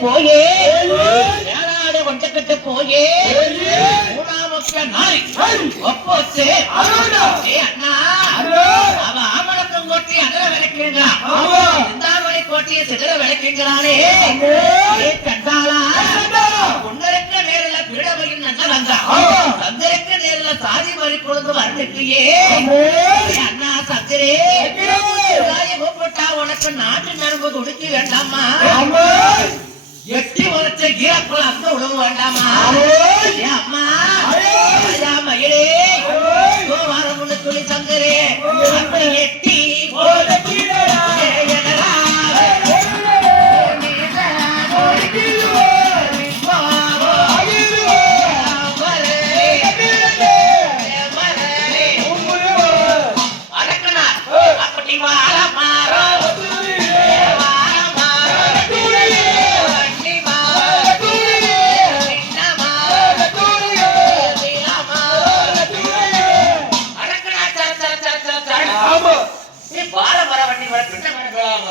போயே. ஏழாடு வந்துகிட்டு போயே. மூணாமக்க நாய் ஒப்போச்சு. அண்ணா. கோட்டி அகல விளக்குங்கிறான் சிந்தாமணி கோட்டியை சிதற விளக்குங்கிறானே ஏ கண்டாளா? பொன்னருக்கு நேரில் பீடமையின் நல்ல வந்தா. சந்திரக்கு நேரில் சாதி வழி பொழுது வந்துட்டியே அண்ணா சந்திரே கூப்பிட்டா உனக்கு நாட்டு நரம்பு துடுக்கி வேண்டாமா? எட்டி உரைச்ச கீரக்குள்ள அந்த உழவு வேண்டாமா? அம்மா. மயிலே. வாரம் ஒண்ணு துணி சங்கரே அப்படி வட்டமங்களாக